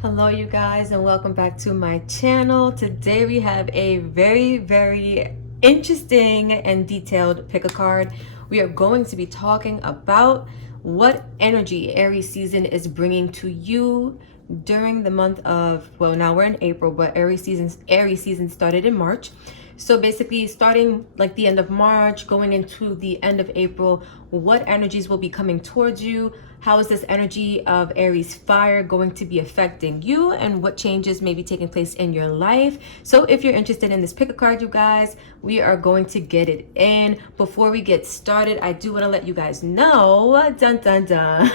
Hello you guys, and welcome back to my channel. Today we have a very interesting and detailed pick a card. We are going to be talking about what energy Aries season is bringing to you during the month of, well, now we're in April, but Aries season started in March. So basically starting like the end of March, going into the end of April, what energies will be coming towards you? How is this energy of Aries fire going to be affecting you, and what changes may be taking place in your life? So if you're interested in this pick a card, you guys, we are going to get it in. Before we get started, I do want to let you guys know, dun dun dun,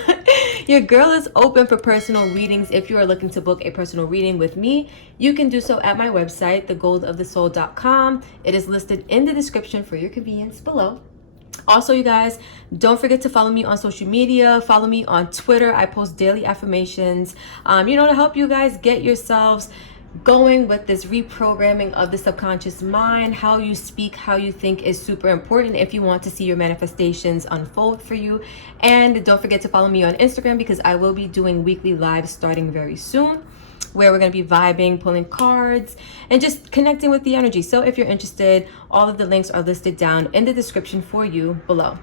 your girl is open for personal readings. If you are looking to book a personal reading with me, you can do so at my website, TheGoldofTheSoul.com. It is listed in the description for your convenience below. Also, you guys, don't forget to follow me on social media. Follow me on Twitter. I post daily affirmations, to help you guys get yourselves going with this reprogramming of the subconscious mind. How you speak, how you think is super important if you want to see your manifestations unfold for you. And don't forget to follow me on Instagram, because I will be doing weekly lives starting very soon, where we're going to be vibing, pulling cards, and just connecting with the energy. So if you're interested, all of the links are listed down in the description for you below.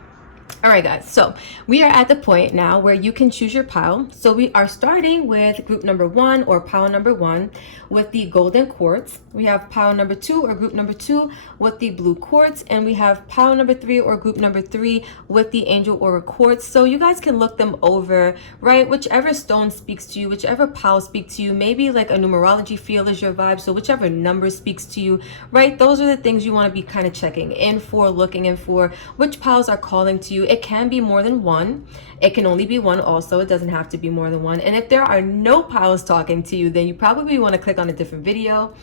All right, guys, so we are at the point now where you can choose your pile. So we are starting with group number 1, or pile number 1, with the golden quartz. We have pile number 2, or group number 2, with the blue quartz. And we have pile number 3, or group number 3, with the angel aura quartz. So you guys can look them over, right? Whichever stone speaks to you, whichever pile speaks to you. Maybe like a numerology feel is your vibe. So whichever number speaks to you, right? Those are the things you want to be kind of checking in for, looking in for. Which piles are calling to you? It can be more than one. It can only be one also. It doesn't have to be more than one. And if there are no piles talking to you, then you probably want to click on a different video.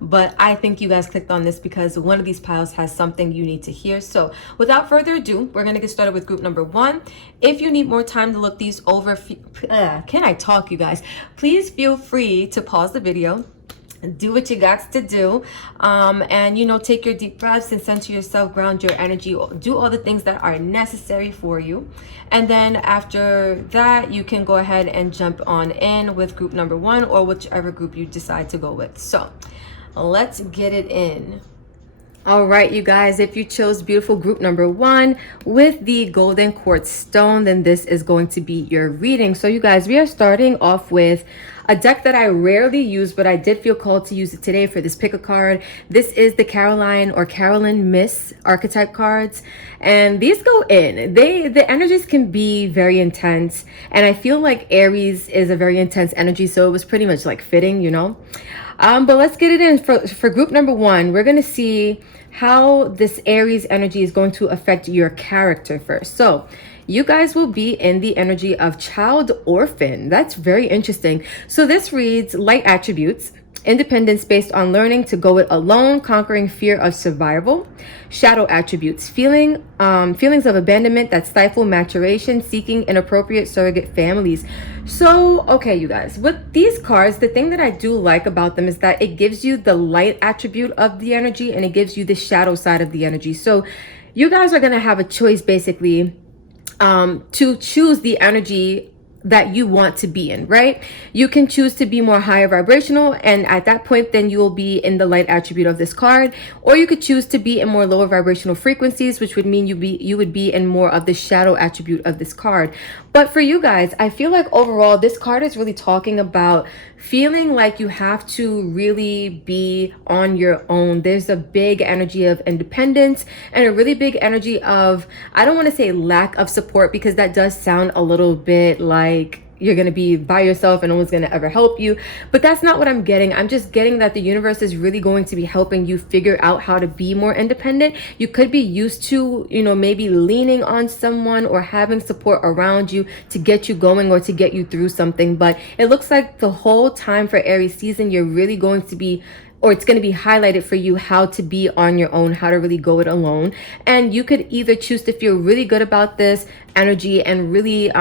But I think you guys clicked on this because one of these piles has something you need to hear. So without further ado, we're going to get started with group number 1. If you need more time to look these over, can I talk, you guys? Please feel free to pause the video. Do what you got to do, and take your deep breaths and center yourself, ground your energy, do all the things that are necessary for you. And then after that, you can go ahead and jump on in with group number 1, or whichever group you decide to go with. So let's get it in. All right, you guys, if you chose beautiful group number 1 with the golden quartz stone, then this is going to be your reading. So you guys, we are starting off with a deck that I rarely use, but I did feel called to use it today for this pick a card. This is the Carolyn Myss archetype cards, and these go in. The energies can be very intense, and I feel like Aries is a very intense energy, so it was pretty much like fitting, but let's get it in. For group number 1, we're going to see how this Aries energy is going to affect your character first. So you guys will be in the energy of child orphan. That's very interesting. So this reads light attributes: independence based on learning to go it alone, conquering fear of survival. Shadow attributes: feelings of abandonment that stifle maturation, seeking inappropriate surrogate families. So, okay, you guys, with these cards, the thing that I do like about them is that it gives you the light attribute of the energy, and it gives you the shadow side of the energy. So you guys are going to have a choice, basically, to choose the energy that you want to be in, right? You can choose to be more higher vibrational, and at that point then you will be in the light attribute of this card, or you could choose to be in more lower vibrational frequencies, which would mean you would be in more of the shadow attribute of this card. But for you guys, I feel like overall this card is really talking about feeling like you have to really be on your own. There's a big energy of independence and a really big energy of, I don't want to say lack of support, because that does sound a little bit like you're going to be by yourself and no one's going to ever help you. But that's not what I'm getting. I'm just getting that the universe is really going to be helping you figure out how to be more independent. You could be used to, maybe leaning on someone or having support around you to get you going or to get you through something. But it looks like the whole time for Aries season, you're really going to be, or it's going to be highlighted for you how to be on your own, how to really go it alone. And you could either choose to feel really good about this energy and really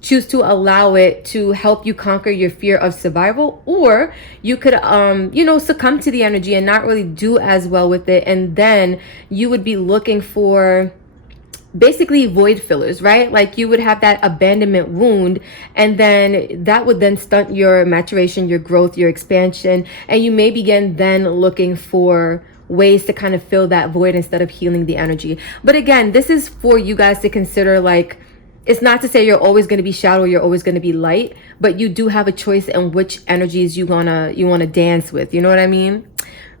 choose to allow it to help you conquer your fear of survival, or you could succumb to the energy and not really do as well with it, and then you would be looking for basically void fillers, right? Like you would have that abandonment wound, and then that would then stunt your maturation, your growth, your expansion, and you may begin then looking for ways to kind of fill that void instead of healing the energy. But again, this is for you guys to consider. Like, it's not to say you're always going to be shadow, you're always going to be light, but you do have a choice in which energies you want to dance with. You know what I mean?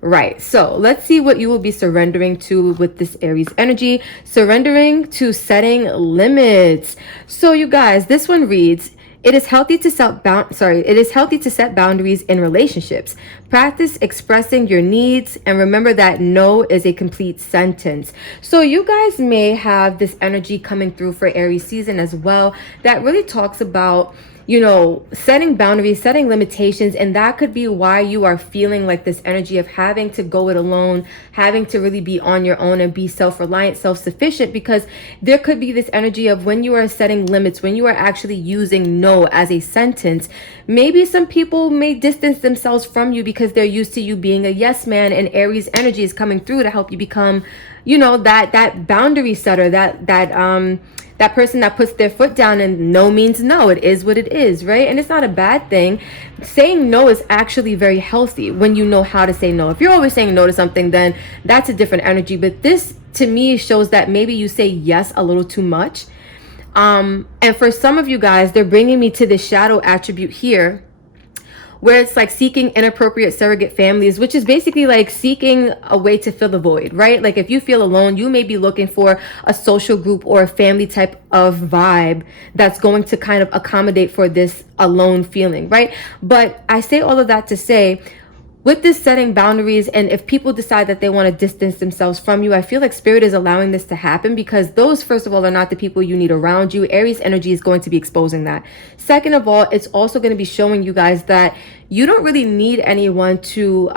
Right. So let's see what you will be surrendering to with this Aries energy. Surrendering to setting limits. So you guys, this one reads, it is healthy to set boundaries in relationships. Practice expressing your needs and remember that no is a complete sentence. So you guys may have this energy coming through for Aries season as well that really talks about, you know, setting boundaries, setting limitations, and that could be why you are feeling like this energy of having to go it alone, having to really be on your own and be self-reliant, self-sufficient, because there could be this energy of when you are setting limits, when you are actually using no as a sentence, maybe some people may distance themselves from you because they're used to you being a yes man, and Aries energy is coming through to help you become, you know, that boundary setter, that person that puts their foot down, and no means no. It is what it is, right? And it's not a bad thing. Saying no is actually very healthy when you know how to say no. If you're always saying no to something, then that's a different energy. But this, to me, shows that maybe you say yes a little too much. And for some of you guys, they're bringing me to the shadow attribute here, where it's like seeking inappropriate surrogate families, which is basically like seeking a way to fill the void, right? Like if you feel alone, you may be looking for a social group or a family type of vibe that's going to kind of accommodate for this alone feeling, right? But I say all of that to say, with this setting boundaries, and if people decide that they want to distance themselves from you, I feel like Spirit is allowing this to happen because those, first of all, are not the people you need around you. Aries energy is going to be exposing that. Second of all, it's also going to be showing you guys that you don't really need anyone to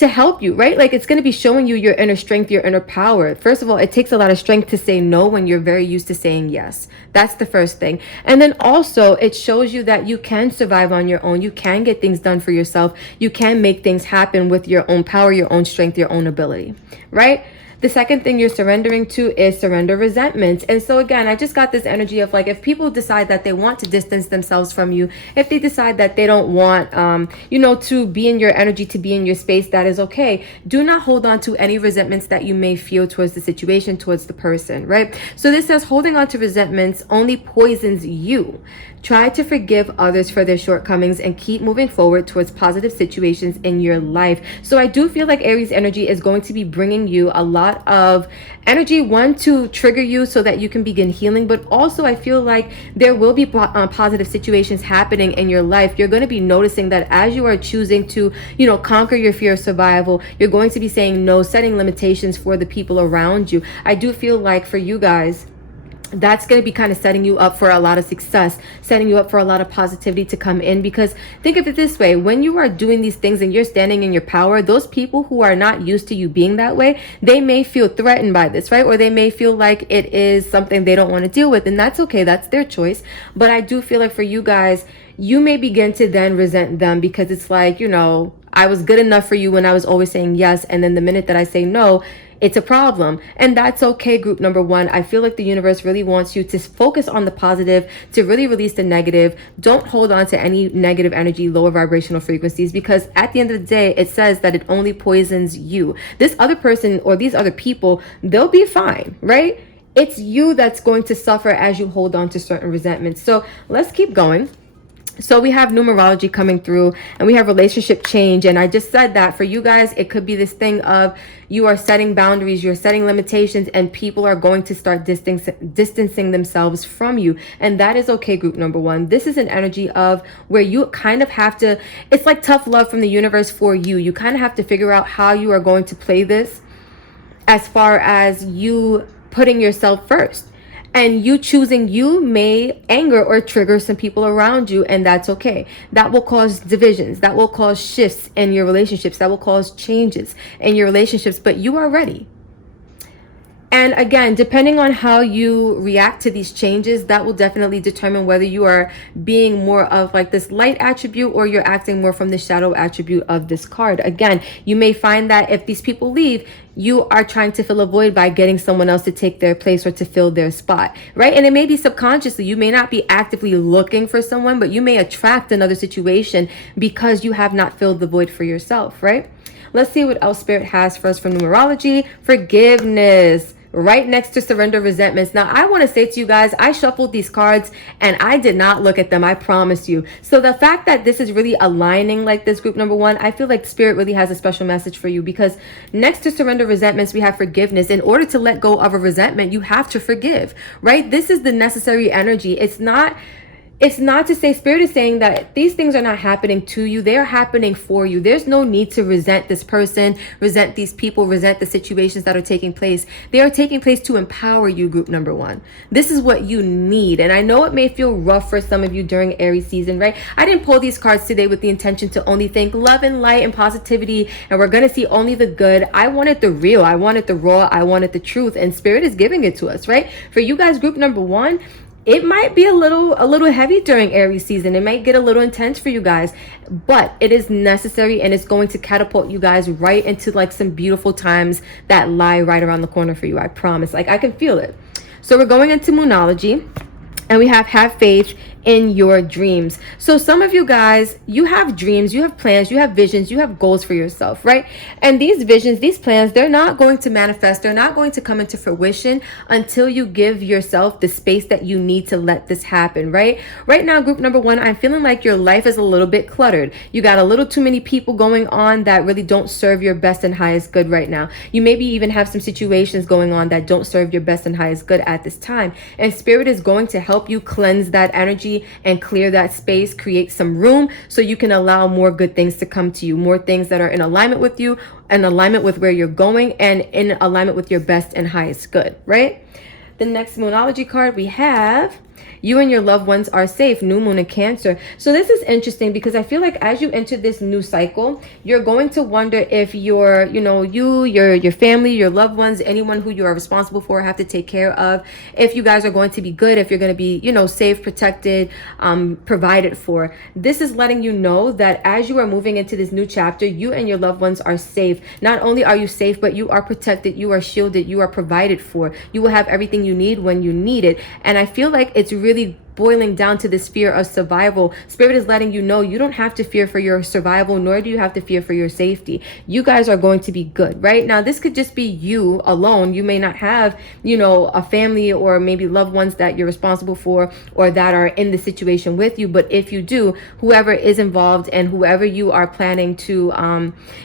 help you, right? Like it's going to be showing you your inner strength, your inner power. First of all, it takes a lot of strength to say no when you're very used to saying yes. That's the first thing. And then also it shows you that you can survive on your own. You can get things done for yourself. You can make things happen with your own power, your own strength, your own ability, right? The second thing you're surrendering to is surrender resentment. And so again, I just got this energy of like, if people decide that they want to distance themselves from you, if they decide that they don't want, to be in your energy, to be in your space, that is okay. Do not hold on to any resentments that you may feel towards the situation, towards the person, right? So this says holding on to resentments only poisons you. Try to forgive others for their shortcomings and keep moving forward towards positive situations in your life. So I do feel like Aries energy is going to be bringing you a lot of energy, one, to trigger you so that you can begin healing, but also I feel like there will be positive situations happening in your life. You're going to be noticing that as you are choosing to, conquer your fear of survival, you're going to be saying no, setting limitations for the people around you. I do feel like for you guys, that's going to be kind of setting you up for a lot of success, setting you up for a lot of positivity to come in. Because think of it this way, when you are doing these things and you're standing in your power, those people who are not used to you being that way, they may feel threatened by this, right? Or they may feel like it is something they don't want to deal with, and that's okay. That's their choice. But I do feel like for you guys, you may begin to then resent them because it's like, I was good enough for you when I was always saying yes, and then the minute that I say no, it's a problem. And that's okay, group number one. I feel like the universe really wants you to focus on the positive, to really release the negative. Don't hold on to any negative energy, lower vibrational frequencies, because at the end of the day, it says that it only poisons you. This other person or these other people, they'll be fine, right? It's you that's going to suffer as you hold on to certain resentments. So let's keep going. So we have numerology coming through, and we have relationship change. And I just said that for you guys, it could be this thing of you are setting boundaries, you're setting limitations, and people are going to start distancing themselves from you. And that is okay, group number one. This is an energy of where you kind of have to, it's like tough love from the universe for you. You kind of have to figure out how you are going to play this as far as you putting yourself first. And you choosing you may anger or trigger some people around you, and that's okay. That will cause divisions. That will cause shifts in your relationships. That will cause changes in your relationships, but you are ready. And again, depending on how you react to these changes, that will definitely determine whether you are being more of like this light attribute or you're acting more from the shadow attribute of this card. Again, you may find that if these people leave, you are trying to fill a void by getting someone else to take their place or to fill their spot, right? And it may be subconsciously. You may not be actively looking for someone, but you may attract another situation because you have not filled the void for yourself, right? Let's see what else Spirit has for us from numerology. Forgiveness. Right next to surrender, resentments. Now, I want to say to you guys, I shuffled these cards and I did not look at them. I promise you. So the fact that this is really aligning like this, group number one, I feel like Spirit really has a special message for you, because next to surrender, resentments, we have forgiveness. In order to let go of a resentment, you have to forgive, right? This is the necessary energy. It's not to say, Spirit is saying that these things are not happening to you. They are happening for you. There's no need to resent this person, resent these people, resent the situations that are taking place. They are taking place to empower you, group number one. This is what you need. And I know it may feel rough for some of you during Aries season, right? I didn't pull these cards today with the intention to only think love and light and positivity, and we're going to see only the good. I wanted the real. I wanted the raw. I wanted the truth. And Spirit is giving it to us, right? For you guys, group number one, it might be a little heavy during Aries season. It might get a little intense for you guys, but it is necessary, and it's going to catapult you guys right into like some beautiful times that lie right around the corner for you. I promise. Like, I can feel it. So we're going into Moonology, and we have faith in your dreams. So some of you guys, you have dreams, you have plans, you have visions, you have goals for yourself, right? And these visions, these plans, they're not going to manifest, they're not going to come into fruition until you give yourself the space that you need to let this happen, right? Right now, group number one, I'm feeling like your life is a little bit cluttered. You got a little too many people going on that really don't serve your best and highest good right now. You maybe even have some situations going on that don't serve your best and highest good at this time. And Spirit is going to help you cleanse that energy and clear that space, create some room so you can allow more good things to come to you, more things that are in alignment with you, in alignment with where you're going, and in alignment with your best and highest good, right? The next Moonology card we have, you and your loved ones are safe, new moon in Cancer. So this is interesting because I feel like as you enter this new cycle, you're going to wonder if your family, your loved ones, anyone who you are responsible for, have to take care of, if you guys are going to be good, if you're going to be, safe, protected, provided for. This is letting you know that as you are moving into this new chapter, you and your loved ones are safe. Not only are you safe, but you are protected, you are shielded, you are provided for. You will have everything you need when you need it. And I feel like it's really boiling down to this fear of survival. Spirit is letting you know you don't have to fear for your survival, nor do you have to fear for your safety. You guys are going to be good, right? Now, this could just be you alone. You may not have, a family or maybe loved ones that you're responsible for or that are in the situation with you. But if you do, whoever is involved and whoever you are planning to,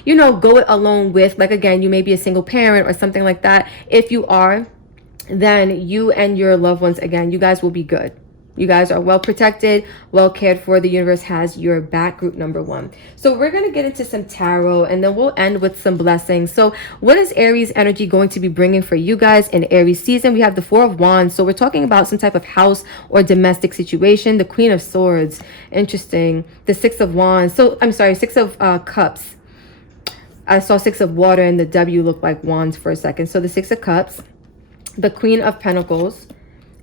go it alone with, like, again, you may be a single parent or something like that. If you are, then you and your loved ones, again, you guys will be good. You guys are well protected, well cared for. The universe has your back, group number one. So we're going to get into some tarot, and then we'll end with some blessings. So what is Aries energy going to be bringing for you guys in Aries season? We have the Four of Wands. So we're talking about some type of house or domestic situation. The Queen of Swords. Interesting. The Six of Wands. So I'm sorry, Six of Cups. I saw Six of Water and the W looked like wands for a second. So the Six of Cups, the Queen of Pentacles,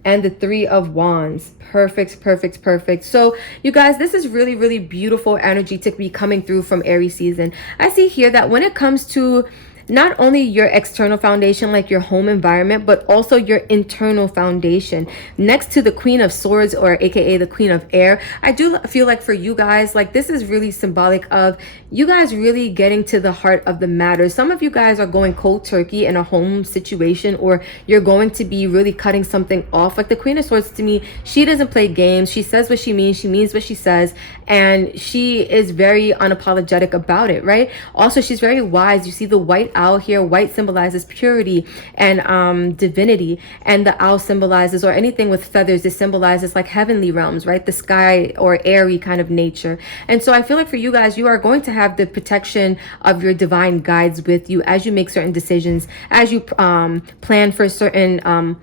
and the Three of Wands. Perfect, perfect, perfect. So you guys, this is really, really beautiful energy to be coming through from Aries season. I see here that when it comes to not only your external foundation, like your home environment, but also your internal foundation. Next to the Queen of Swords, or aka the Queen of Air, I do feel like for you guys, like this is really symbolic of you guys really getting to the heart of the matter. Some of you guys are going cold turkey in a home situation, or you're going to be really cutting something off. Like the Queen of Swords, to me, she doesn't play games. She says what she means what she says, and she is very unapologetic about it, right? Also, she's very wise. You see the white owl here. White symbolizes purity and divinity, and the owl symbolizes, or anything with feathers, it symbolizes like heavenly realms, right? The sky or airy kind of nature. And so I feel like for you guys, you are going to have the protection of your divine guides with you as you make certain decisions, as you plan for certain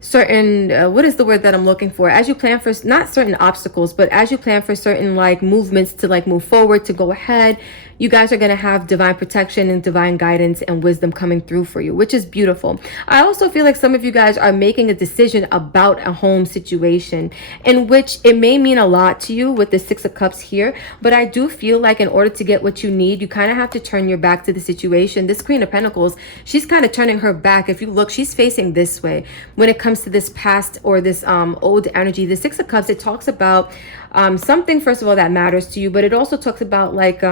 certain what is the word that I'm looking for, as you plan for not certain obstacles, but as you plan for certain like movements to like move forward, to go ahead, you guys are going to have divine protection and divine guidance and wisdom coming through for you, which is beautiful. I also feel like some of you guys are making a decision about a home situation in which it may mean a lot to you with the Six of Cups here, but I do feel like in order to get what you need, you kind of have to turn your back to the situation. This Queen of Pentacles, she's kind of turning her back. If you look, she's facing this way when it comes to this past or this old energy. The Six of Cups, it talks about something, first of all, that matters to you, but it also talks about like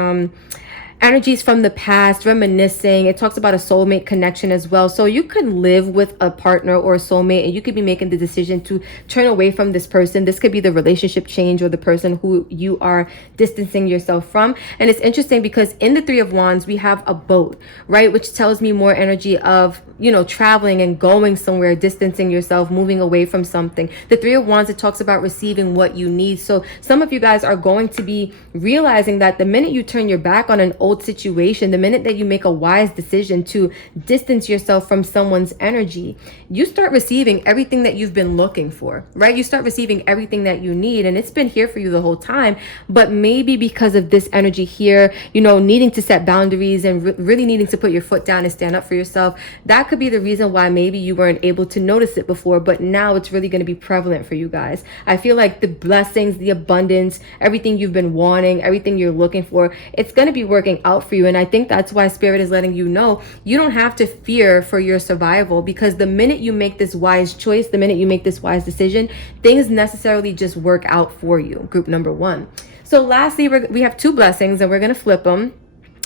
energies from the past, reminiscing. It talks about a soulmate connection as well. So you can live with a partner or a soulmate, and you could be making the decision to turn away from this person. This could be the relationship change or the person who you are distancing yourself from. And it's interesting because in the Three of Wands, we have a boat, right? Which tells me more energy of, you know, traveling and going somewhere, distancing yourself, moving away from something. The Three of Wands, it talks about receiving what you need. So some of you guys are going to be realizing that the minute you turn your back on an old situation, the minute that you make a wise decision to distance yourself from someone's energy, you start receiving everything that you've been looking for, right? You start receiving everything that you need, and it's been here for you the whole time. But maybe because of this energy here, you know, needing to set boundaries and really needing to put your foot down and stand up for yourself, that could be the reason why maybe you weren't able to notice it before, but now it's really going to be prevalent for you guys. I feel like the blessings, the abundance, everything you've been wanting, everything you're looking for, it's going to be working out for you. And I think that's why Spirit is letting you know you don't have to fear for your survival, because the minute you make this wise choice, the minute you make this wise decision, things necessarily just work out for you. Group number one. So lastly, we have two blessings, and we're going to flip them.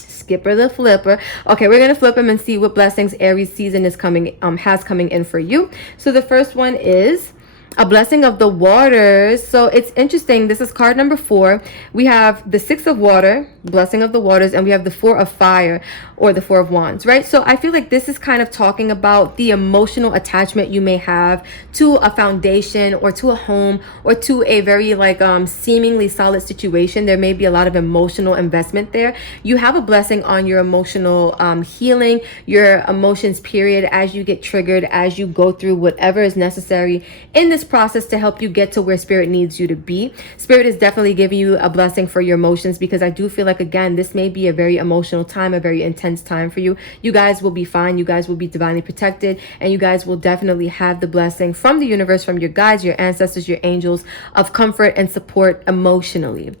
Skipper the flipper. Okay, we're gonna flip them and see what blessings Aries season is coming coming in for you. So the first one is a blessing of the waters. So it's interesting. This is card number 4. We have the 6 of water, blessing of the waters, and we have the 4 of fire, or the 4 of wands, right? So I feel like this is kind of talking about the emotional attachment you may have to a foundation or to a home or to a very like seemingly solid situation. There may be a lot of emotional investment there. You have a blessing on your emotional healing, your emotions period, as you get triggered, as you go through whatever is necessary in this process to help you get to where Spirit needs you to be. Spirit is definitely giving you a blessing for your emotions, because I do feel like, again, this may be a very emotional time, a very intense time for you. You guys will be fine. You guys will be divinely protected, and you guys will definitely have the blessing from the universe, from your guides, your ancestors, your angels, of comfort and support emotionally.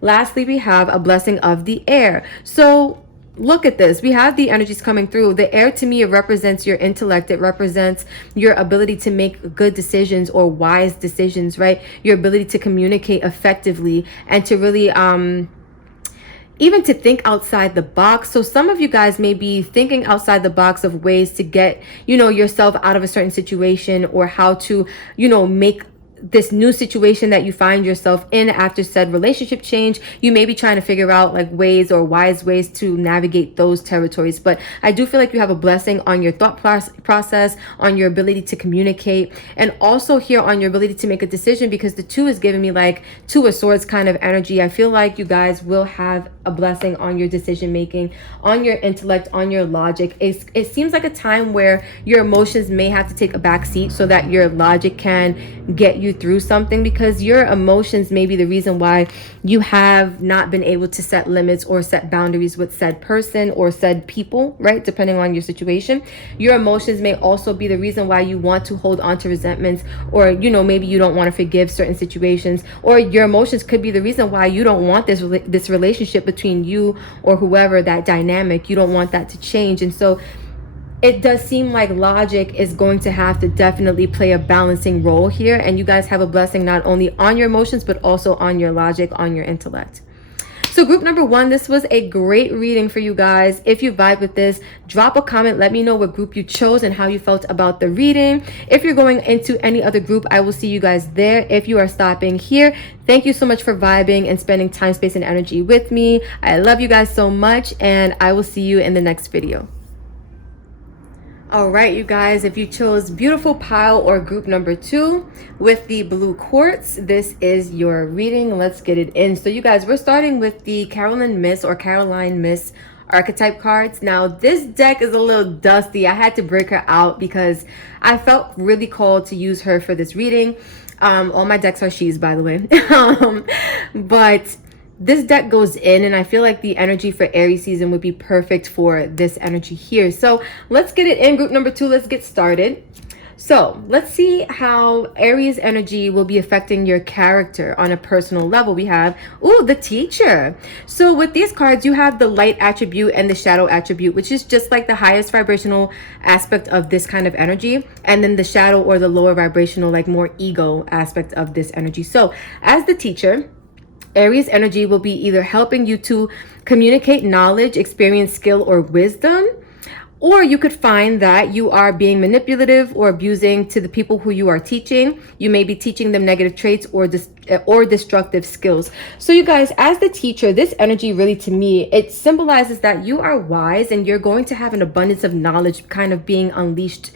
Lastly, we have a blessing of the air. So look at this. We have the energies coming through. The air, to me, it represents your intellect. It represents your ability to make good decisions or wise decisions, right? Your ability to communicate effectively and to really even to think outside the box. So some of you guys may be thinking outside the box of ways to get, you know, yourself out of a certain situation, or how to, you know, make this new situation that you find yourself in after said relationship change. You may be trying to figure out like ways or wise ways to navigate those territories. But I do feel like you have a blessing on your thought process, on your ability to communicate, and also here on your ability to make a decision, because the 2 is giving me like 2 of swords kind of energy. I feel like you guys will have a blessing on your decision making, on your intellect, on your logic. It seems like a time where your emotions may have to take a back seat so that your logic can get you through something, because your emotions may be the reason why you have not been able to set limits or set boundaries with said person or said people, right? Depending on your situation. Your emotions may also be the reason why you want to hold on to resentments, or, you know, maybe you don't want to forgive certain situations, or your emotions could be the reason why you don't want this relationship between you or whoever, that dynamic. You don't want that to change. And so it does seem like logic is going to have to definitely play a balancing role here. And you guys have a blessing not only on your emotions, but also on your logic, on your intellect. So group number 1, this was a great reading for you guys. If you vibe with this, drop a comment. Let me know what group you chose and how you felt about the reading. If you're going into any other group, I will see you guys there. If you are stopping here, thank you so much for vibing and spending time, space, and energy with me. I love you guys so much, and I will see you in the next video. All right, you guys, if you chose beautiful pile or group number 2 with the blue quartz, this is your reading. Let's get it in. So you guys, we're starting with the Caroline Miss archetype cards. Now, this deck is a little dusty. I had to break her out because I felt really called to use her for this reading. All my decks are she's, by the way. But this deck goes in, and I feel like the energy for Aries season would be perfect for this energy here. So let's get it in. Group number 2, let's get started. So let's see how Aries energy will be affecting your character on a personal level. We have, the Teacher. So with these cards, you have the light attribute and the shadow attribute, which is just like the highest vibrational aspect of this kind of energy. And then the shadow or the lower vibrational, like more ego aspect of this energy. So as the Teacher, Aries energy will be either helping you to communicate knowledge, experience, skill, or wisdom. Or you could find that you are being manipulative or abusing to the people who you are teaching. You may be teaching them negative traits or destructive skills. So you guys, as the Teacher, this energy really, to me, it symbolizes that you are wise and you're going to have an abundance of knowledge kind of being unleashed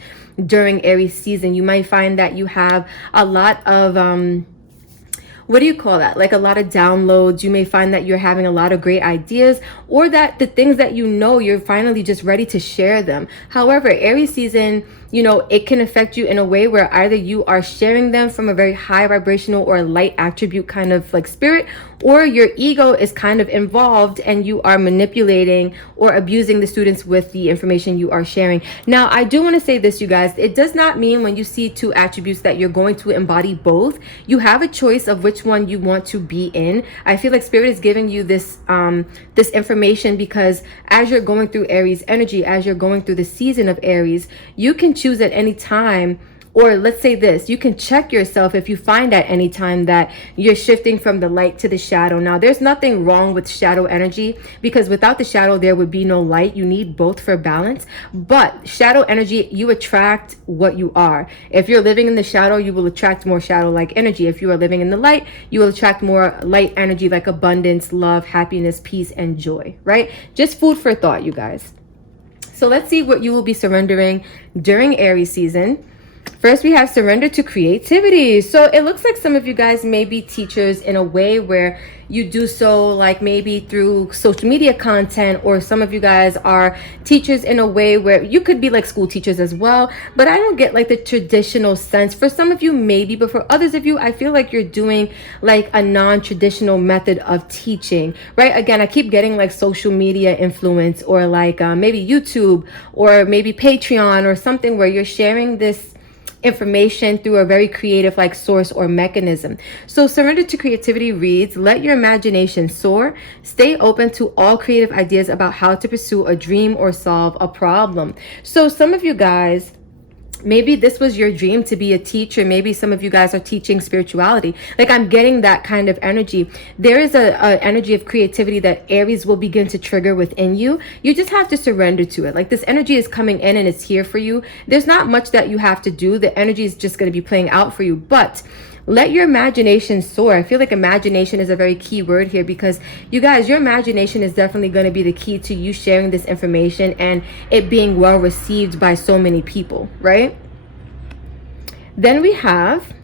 during Aries season. You might find that you have a lot of what do you call that? Like a lot of downloads. You may find that you're having a lot of great ideas, or that the things that you know, you're finally just ready to share them. However, Aries season, it can affect you in a way where either you are sharing them from a very high vibrational or light attribute kind of like spirit, or your ego is kind of involved and you are manipulating or abusing the students with the information you are sharing. Now, I do want to say this, you guys, it does not mean when you see 2 attributes that you're going to embody both. You have a choice of which one you want to be in. I feel like Spirit is giving you this this information because as you're going through Aries energy, as you're going through the season of Aries, you can choose at any time, or let's say this, you can check yourself if you find at any time that you're shifting from the light to the shadow. Now, there's nothing wrong with shadow energy because without the shadow, there would be no light. You need both for balance. But shadow energy, you attract what you are. If you're living in the shadow, you will attract more shadow-like energy. If you are living in the light, you will attract more light energy like abundance, love, happiness, peace, and joy, right? Just food for thought, you guys. So let's see what you will be surrendering during Aries season. First, we have surrender to creativity. So it looks like some of you guys may be teachers in a way where you do so like maybe through social media content, or some of you guys are teachers in a way where you could be like school teachers as well. But I don't get like the traditional sense. For some of you, maybe, but for others of you, I feel like you're doing like a non-traditional method of teaching, right? Again, I keep getting like social media influence, or like maybe YouTube, or maybe Patreon, or something where you're sharing this information through a very creative like source or mechanism. So surrender to creativity reads, let your imagination soar. Stay open to all creative ideas about how to pursue a dream or solve a problem. So some of you guys, maybe this was your dream to be a teacher. Maybe some of you guys are teaching spirituality. Like, I'm getting that kind of energy. There is a energy of creativity that Aries will begin to trigger within you. You just have to surrender to it. Like, this energy is coming in and it's here for you. There's not much that you have to do. The energy is just going to be playing out for you. But let your imagination soar. I feel like imagination is a very key word here, because you guys, your imagination is definitely going to be the key to you sharing this information and it being well received by so many people, right? Then we have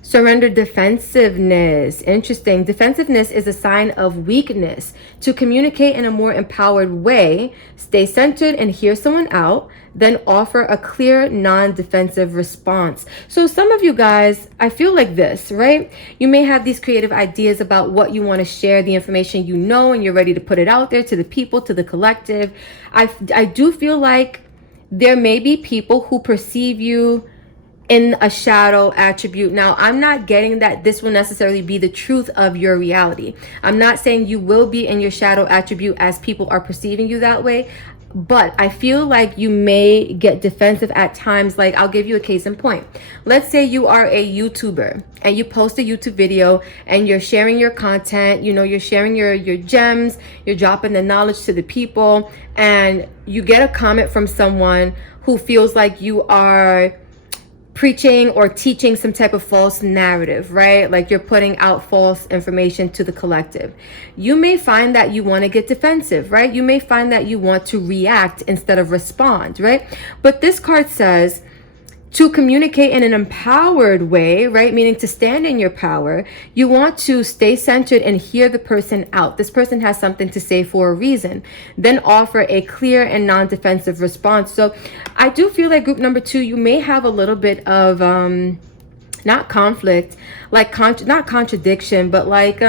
surrender defensiveness. Interesting. Defensiveness is a sign of weakness. To communicate in a more empowered way, stay centered and hear someone out, then offer a clear, non-defensive response. So some of you guys, I feel like this, right? You may have these creative ideas about what you want to share, the information you know, and you're ready to put it out there to the people, to the collective. I do feel like there may be people who perceive you in a shadow attribute. Now, I'm not getting that this will necessarily be the truth of your reality. I'm not saying you will be in your shadow attribute as people are perceiving you that way, but I feel like you may get defensive at times. Like, I'll give you a case in point. Let's say you are a YouTuber and you post a YouTube video and you're sharing your content, you know, you're sharing your gems, you're dropping the knowledge to the people, and you get a comment from someone who feels like you are preaching or teaching some type of false narrative, right? Like you're putting out false information to the collective. You may find that you want to get defensive, right? You may find that you want to react instead of respond, right? But this card says, to communicate in an empowered way, right? Meaning to stand in your power, you want to stay centered and hear the person out. This person has something to say for a reason. Then offer a clear and non-defensive response. So I do feel like group number 2, you may have a little bit of, not conflict, like not contradiction, but like,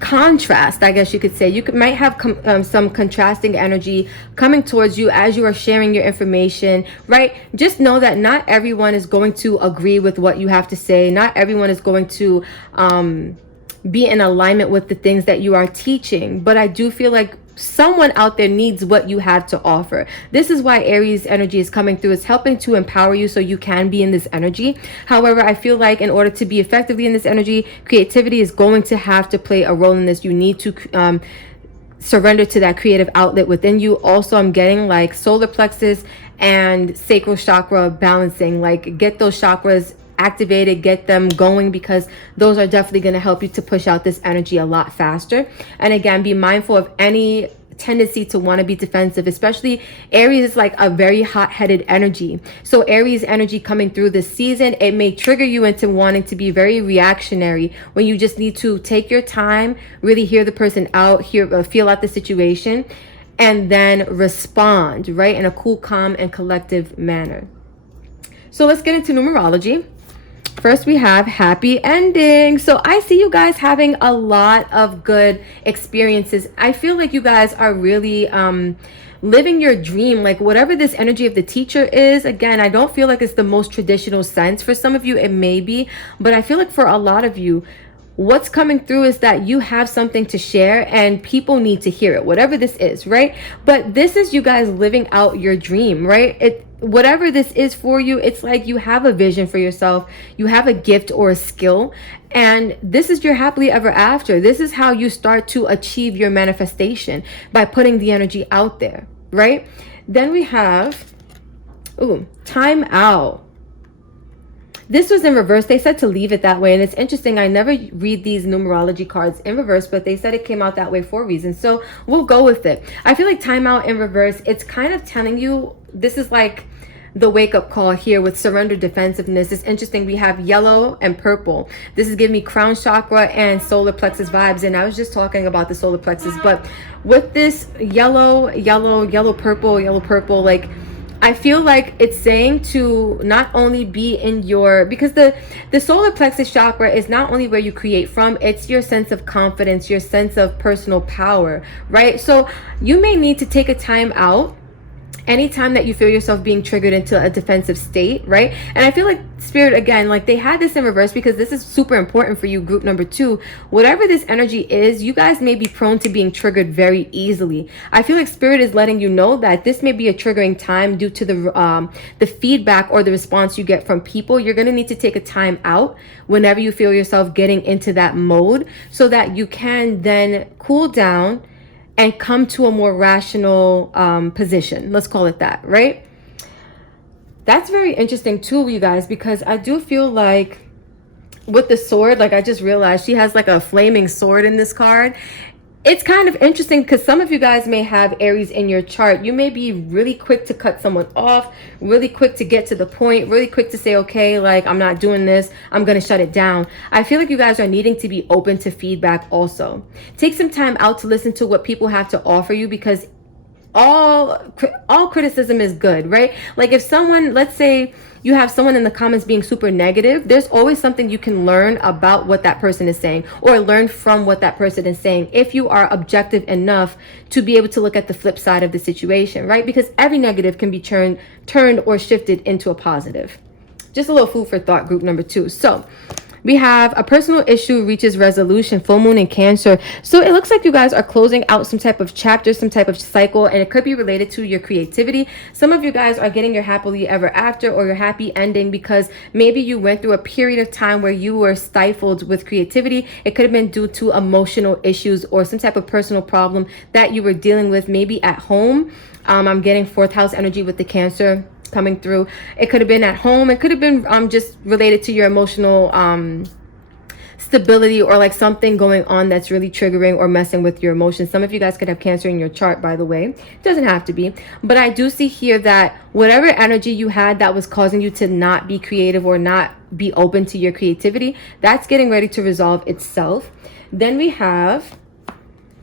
contrast, I guess you could say. Might have some contrasting energy coming towards you as you are sharing your information, right? Just know that not everyone is going to agree with what you have to say. Not everyone is going to be in alignment with the things that you are teaching, but I do feel like someone out there needs what you have to offer. This is why Aries energy is coming through. It's helping to empower you so you can be in this energy. However, I feel like in order to be effectively in this energy, creativity is going to have to play a role in this. You need to surrender to that creative outlet within you. Also, I'm getting like solar plexus and sacral chakra balancing. Like, get those chakras activated, get them going, because those are definitely going to help you to push out this energy a lot faster. And again, be mindful of any tendency to want to be defensive, especially Aries is like a very hot-headed energy. So Aries energy coming through this season, it may trigger you into wanting to be very reactionary when you just need to take your time, really hear the person out, feel out the situation, and then respond, right, in a cool, calm, and collective manner. So let's get into numerology. First, we have happy ending. So I see you guys having a lot of good experiences. I feel like you guys are really living your dream, like whatever this energy of the teacher is. Again, I don't feel like it's the most traditional sense. For some of you, it may be, but I feel like for a lot of you, what's coming through is that you have something to share and people need to hear it, whatever this is, right? But this is you guys living out your dream, right? Whatever this is for you, it's like you have a vision for yourself, you have a gift or a skill, and this is your happily ever after. This is how you start to achieve your manifestation, by putting the energy out there, right? Then we have, time out. This was in reverse. They said to leave it that way. And it's interesting. I never read these numerology cards in reverse, but they said it came out that way for a reason. So we'll go with it. I feel like timeout in reverse, it's kind of telling you, this is like the wake-up call here with surrender defensiveness. It's interesting. We have yellow and purple. This is giving me crown chakra and solar plexus vibes. And I was just talking about the solar plexus. But with this yellow, purple, like, I feel like it's saying to not only be in your, because the solar plexus chakra is not only where you create from, it's your sense of confidence, your sense of personal power, right? So you may need to take a time out anytime that you feel yourself being triggered into a defensive state, right? And I feel like Spirit, again, like they had this in reverse because this is super important for you, group number 2. Whatever this energy is, you guys may be prone to being triggered very easily. I feel like Spirit is letting you know that this may be a triggering time due to the feedback or the response you get from people. You're going to need to take a time out whenever you feel yourself getting into that mode so that you can then cool down and come to a more rational position. Let's call it that, right? That's very interesting too, you guys, because I do feel like with the sword, like I just realized she has like a flaming sword in this card. It's kind of interesting because some of you guys may have Aries in your chart. You may be really quick to cut someone off, really quick to get to the point, really quick to say, okay, like I'm not doing this, I'm going to shut it down. I feel like you guys are needing to be open to feedback also. Take some time out to listen to what people have to offer you, because all criticism is good, right? Like if someone, let's say you have someone in the comments being super negative, there's always something you can learn about what that person is saying, or learn from what that person is saying, if you are objective enough to be able to look at the flip side of the situation, right? Because every negative can be turned or shifted into a positive. Just a little food for thought, group number 2. So we have a personal issue reaches resolution, full moon in Cancer. So it looks like you guys are closing out some type of chapter, some type of cycle, and it could be related to your creativity. Some of you guys are getting your happily ever after or your happy ending because maybe you went through a period of time where you were stifled with creativity. It could have been due to emotional issues or some type of personal problem that you were dealing with, maybe at home. I'm getting 4th house energy with the Cancer coming through. It could have been at home. It could have been just related to your emotional stability or like something going on that's really triggering or messing with your emotions. Some of you guys could have Cancer in your chart, by the way. It doesn't have to be. But I do see here that whatever energy you had that was causing you to not be creative or not be open to your creativity, that's getting ready to resolve itself. Then we have,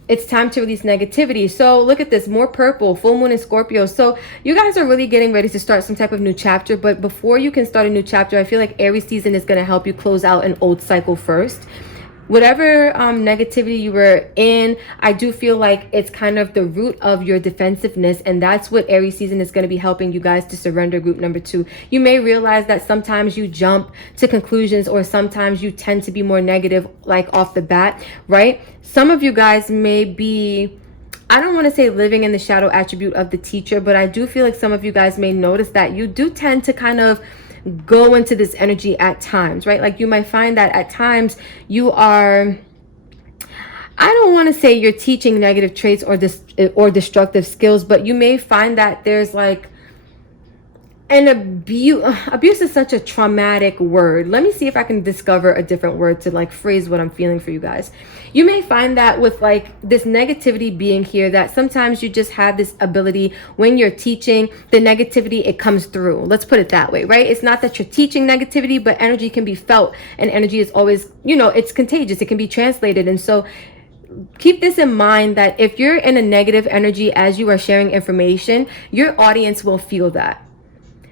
it's time to release negativity. So look at this, more purple, full moon in Scorpio. So you guys are really getting ready to start some type of new chapter. But before you can start a new chapter, I feel like Aries season is going to help you close out an old cycle first. Whatever negativity you were in, I do feel like it's kind of the root of your defensiveness, and that's what Aries season is going to be helping you guys to surrender. Group number 2, you may realize that sometimes you jump to conclusions, or sometimes you tend to be more negative, like off the bat, right? Some of you guys may be, I don't want to say living in the shadow attribute of the teacher, but I do feel like some of you guys may notice that you do tend to kind of go into this energy at times, right? Like you might find that at times you are, I don't want to say you're teaching negative traits or destructive skills, but you may find that there's like an abuse is such a traumatic word. Let me see if I can discover a different word to like phrase what I'm feeling for you guys. You may find that with like this negativity being here, that sometimes you just have this ability when you're teaching, the negativity, it comes through. Let's put it that way, right? It's not that you're teaching negativity, but energy can be felt, and energy is always, you know, it's contagious. It can be translated. And so keep this in mind, that if you're in a negative energy as you are sharing information, your audience will feel that.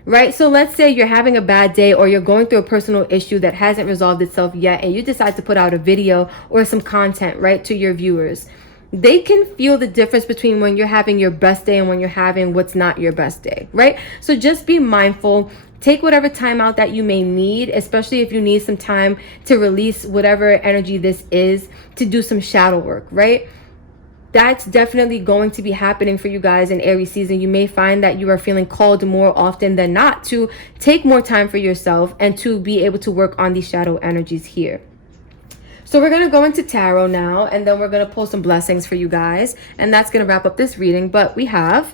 Right? So let's say you're having a bad day, or you're going through a personal issue that hasn't resolved itself yet, and you decide to put out a video or some content, right, to your viewers. They can feel the difference between when you're having your best day and when you're having what's not your best day, right? So just be mindful. Take whatever time out that you may need, especially if you need some time to release whatever energy this is, to do some shadow work, right? That's definitely going to be happening for you guys in Aries season. You may find that you are feeling called more often than not to take more time for yourself and to be able to work on these shadow energies here. So we're going to go into tarot now, and then we're going to pull some blessings for you guys. And that's going to wrap up this reading. But we have,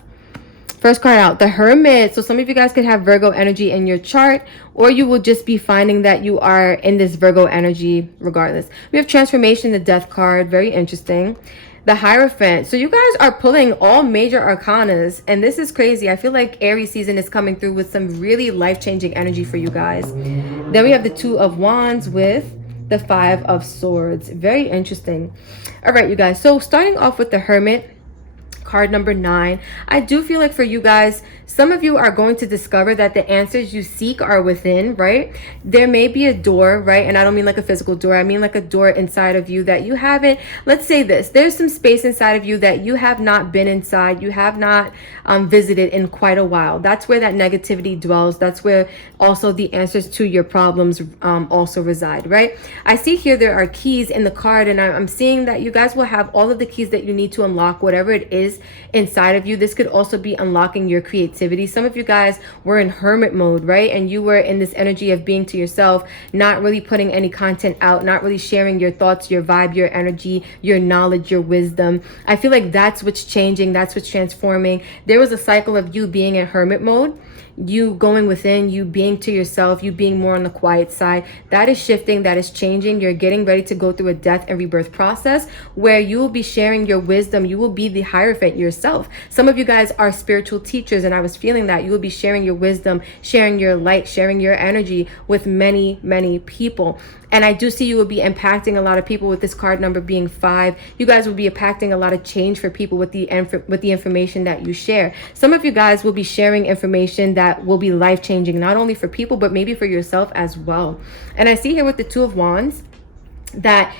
first card out, the Hermit. So some of you guys could have Virgo energy in your chart, or you will just be finding that you are in this Virgo energy regardless. We have Transformation, the Death card. Very interesting. The Hierophant. So you guys are pulling all major arcanas, and this is crazy. I feel like Aries season is coming through with some really life-changing energy for you guys. Then we have the Two of Wands with the Five of Swords. Very interesting. All right, you guys. So starting off with the Hermit, card number 9, I do feel like for you guys, some of you are going to discover that the answers you seek are within, right? There may be a door, right? And I don't mean like a physical door. I mean like a door inside of you that you haven't, let's say this, there's some space inside of you that you have not been inside, you have not visited in quite a while. That's where that negativity dwells. That's where also the answers to your problems also reside, right? I see here there are keys in the card, and I'm seeing that you guys will have all of the keys that you need to unlock whatever it is inside of you. This could also be unlocking your creativity. Some of you guys were in hermit mode, right? And you were in this energy of being to yourself, not really putting any content out, not really sharing your thoughts, your vibe, your energy, your knowledge, your wisdom. I feel like that's what's changing. That's what's transforming. There was a cycle of you being in hermit mode, you going within, you being to yourself, you being more on the quiet side. That is shifting, that is changing. You're getting ready to go through a death and rebirth process where you will be sharing your wisdom. You will be the Hierophant yourself. Some of you guys are spiritual teachers, and I was feeling that you will be sharing your wisdom, sharing your light, sharing your energy with many, many people. And I do see you will be impacting a lot of people with this card number being 5. You guys will be impacting a lot of change for people with the information that you share. Some of you guys will be sharing information that will be life-changing, not only for people, but maybe for yourself as well. And I see here with the Two of Wands that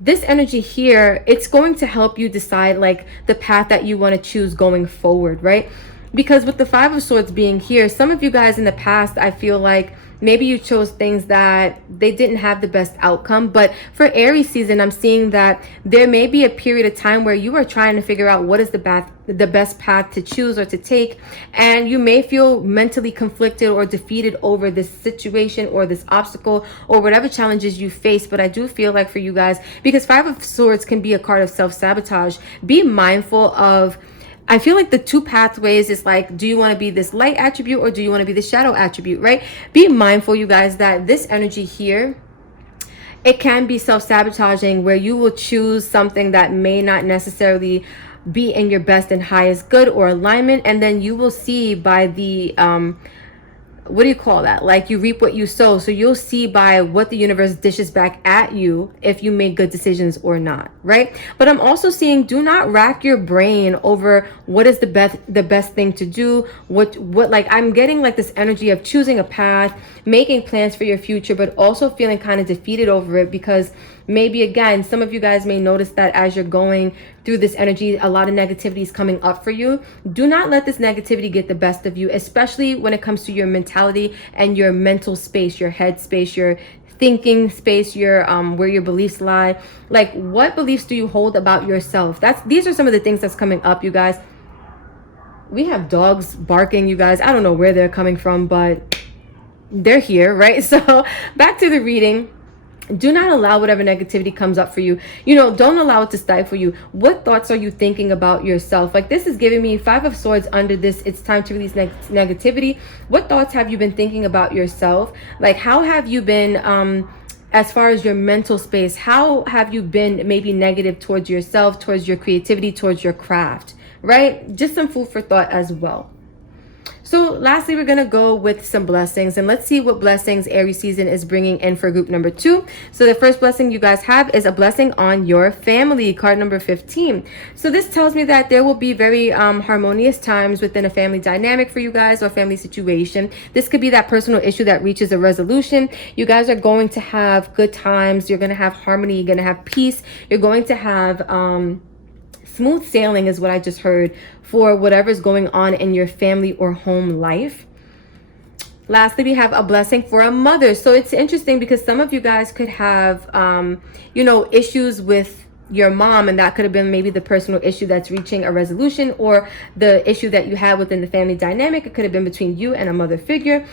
this energy here, it's going to help you decide like the path that you want to choose going forward, right? Because with the Five of Swords being here, some of you guys in the past, I feel like maybe you chose things that they didn't have the best outcome. But for Aries season, I'm seeing that there may be a period of time where you are trying to figure out what is the best path to choose or to take. And you may feel mentally conflicted or defeated over this situation or this obstacle or whatever challenges you face. But I do feel like for you guys, because Five of Swords can be a card of self-sabotage, be mindful of, I feel like the two pathways is like, do you want to be this light attribute or do you want to be the shadow attribute, right? Be mindful, you guys, that this energy here, it can be self-sabotaging, where you will choose something that may not necessarily be in your best and highest good or alignment, and then you will see by the what do you call that? Like, you reap what you sow. So you'll see by what the universe dishes back at you if you make good decisions or not, right? But I'm also seeing, do not rack your brain over what is the best thing to do. What like, I'm getting like this energy of choosing a path, making plans for your future, but also feeling kind of defeated over it, because maybe, again, some of you guys may notice that as you're going through this energy, a lot of negativity is coming up for you. Do not let this negativity get the best of you, especially when it comes to your mentality and your mental space, your head space, your thinking space, your where your beliefs lie. Like, what beliefs do you hold about yourself? These are some of the things that's coming up, you guys. We have dogs barking, you guys. I don't know where they're coming from, but they're here, right? So back to the reading. Do not allow whatever negativity comes up for you. Don't allow it to stifle you. What thoughts are you thinking about yourself? Like, this is giving me 5 of Swords under this. It's time to release negativity. What thoughts have you been thinking about yourself? Like, how have you been, as far as your mental space, how have you been maybe negative towards yourself, towards your creativity, towards your craft, right? Just some food for thought as well. So lastly, we're going to go with some blessings, and let's see what blessings Aries season is bringing in for group number 2. So the first blessing you guys have is a blessing on your family, card number 15. So this tells me that there will be very harmonious times within a family dynamic for you guys, or family situation. This could be that personal issue that reaches a resolution. You guys are going to have good times. You're going to have harmony. You're going to have peace. You're going to have smooth sailing is what I just heard for whatever's going on in your family or home life. Lastly, we have a blessing for a mother. So it's interesting because some of you guys could have, issues with your mom, and that could have been maybe the personal issue that's reaching a resolution, or the issue that you have within the family dynamic. It could have been between you and a mother figure.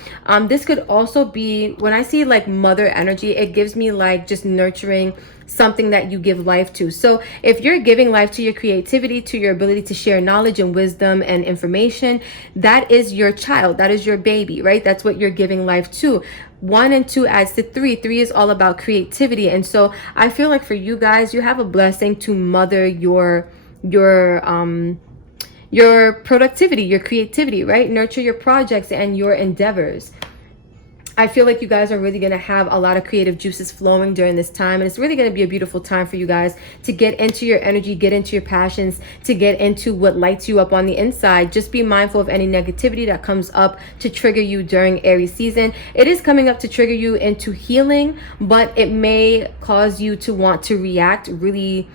This could also be, when I see like mother energy, it gives me like just nurturing something that you give life to. So if you're giving life to your creativity, to your ability to share knowledge and wisdom and information, that is your child, that is your baby, right? That's what you're giving life to. 1 and 2 adds to 3. 3 is all about creativity. And so I feel like for you guys, you have a blessing to mother your productivity, your creativity, right? Nurture your projects and your endeavors. I feel like you guys are really going to have a lot of creative juices flowing during this time. And it's really going to be a beautiful time for you guys to get into your energy, get into your passions, to get into what lights you up on the inside. Just be mindful of any negativity that comes up to trigger you during Aries season. It is coming up to trigger you into healing, but it may cause you to want to react really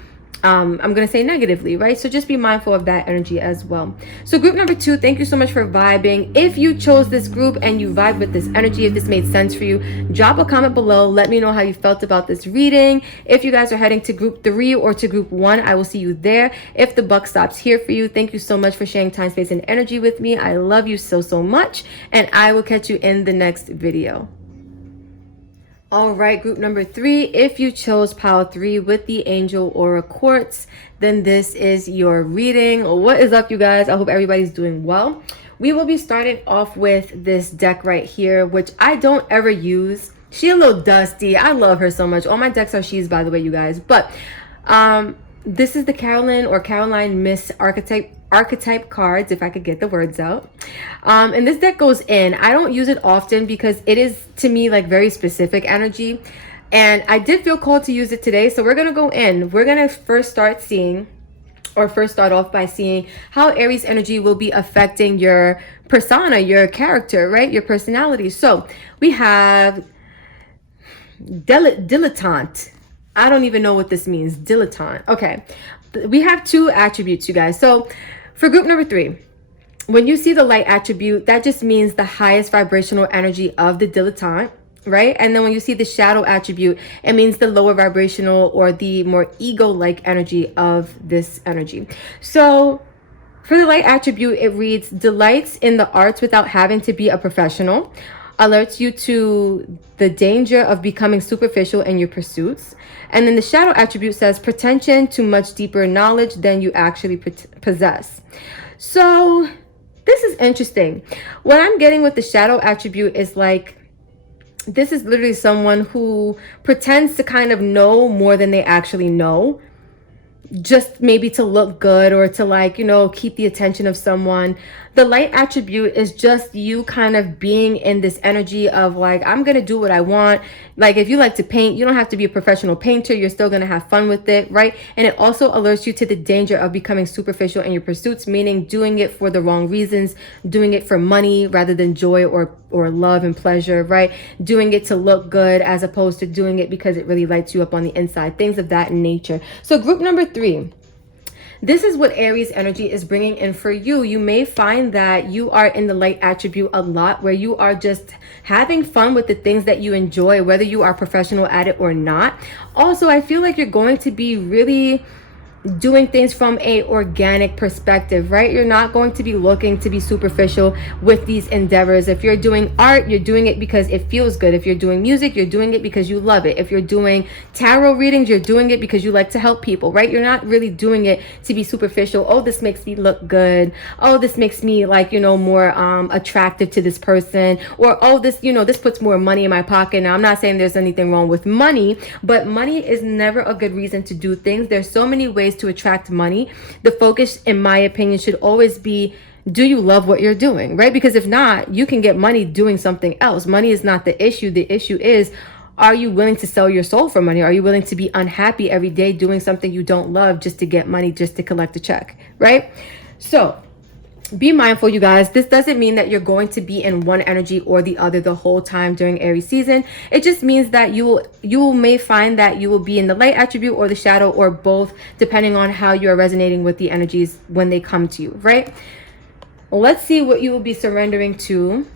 I'm going to say negatively, right? So just be mindful of that energy as well. So group number 2, thank you so much for vibing. If you chose this group and you vibe with this energy, if this made sense for you, drop a comment below. Let me know how you felt about this reading. If you guys are heading to group 3 or to group 1, I will see you there. If the buck stops here for you, thank you so much for sharing time, space, and energy with me. I love you so, so much. And I will catch you in the next video. All right, group number 3, if you chose pile 3 with the Angel Aura Quartz, then this is your reading. What is up, you guys? I hope everybody's doing well. We will be starting off with this deck right here, which I don't ever use. She's a little dusty. I love her so much. All my decks are she's, by the way, you guys. But this is the Caroline Myss archetype cards, if I could get the words out. And this deck goes in. I don't use it often because it is, to me, like very specific energy. And I did feel called to use it today. So we're going to go in. We're going to first start off by seeing how Aries energy will be affecting your persona, your character, right? Your personality. So we have dilettante. I don't even know what this means. Dilettante. Okay. We have 2 attributes, you guys. So for group number 3, when you see the light attribute, that just means the highest vibrational energy of the dilettante, right? And then when you see the shadow attribute, it means the lower vibrational or the more ego-like energy of this energy. So for the light attribute, it reads, delights in the arts without having to be a professional, alerts you to the danger of becoming superficial in your pursuits. And then the shadow attribute says pretension to much deeper knowledge than you actually possess. So this is interesting. What I'm getting with the shadow attribute is like this is literally someone who pretends to kind of know more than they actually know, just maybe to look good or to, like, you know, keep the attention of someone. The light attribute is just you kind of being in this energy of like, I'm gonna do what I want. Like, if you like to paint, you don't have to be a professional painter, you're still gonna have fun with it, right? And it also alerts you to the danger of becoming superficial in your pursuits, meaning doing it for the wrong reasons, doing it for money rather than joy or love and pleasure, right? Doing it to look good as opposed to doing it because it really lights you up on the inside, things of that nature. So group number 3, this is what Aries energy is bringing in for you. You may find that you are in the light attribute a lot, where you are just having fun with the things that you enjoy, whether you are professional at it or not. Also, I feel like you're going to be really doing things from a organic perspective, right? You're not going to be looking to be superficial with these endeavors. If you're doing art, you're doing it because it feels good. If you're doing music, you're doing it because you love it. If you're doing tarot readings, you're doing it because you like to help people, right? You're not really doing it to be superficial. Oh, this makes me look good. Oh, this makes me, like, you know, more attractive to this person. Or, oh, this, you know, this puts more money in my pocket. Now, I'm not saying there's anything wrong with money, but money is never a good reason to do things. There's so many ways to attract money. The focus, in my opinion, should always be, do you love what you're doing, right? Because if not, you can get money doing something else. Money is not the issue. The issue is, are you willing to sell your soul for money? Are you willing to be unhappy every day doing something you don't love just to get money, just to collect a check, right? So be mindful, you guys. This doesn't mean that you're going to be in one energy or the other the whole time during Aries season. It just means that you may find that you will be in the light attribute or the shadow, or both, depending on how you are resonating with the energies when they come to you, right? Let's see what you will be surrendering to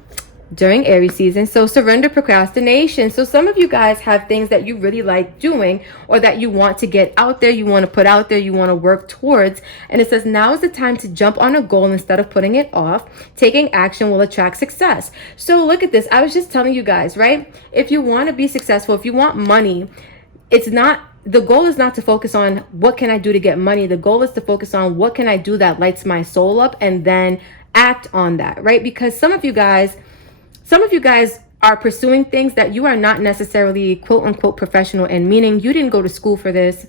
during Aries season. So surrender procrastination. So some of you guys have things that you really like doing, or that you want to get out there, you want to put out there, you want to work towards. And it says now is the time to jump on a goal instead of putting it off. Taking action will attract success. So look at this. I was just telling you guys, right? If you want to be successful, if you want money, the goal is not to focus on what can I do to get money. The goal is to focus on what can I do that lights my soul up, and then act on that, right? Because some of you guys are pursuing things that you are not necessarily quote unquote professional in, meaning you didn't go to school for this.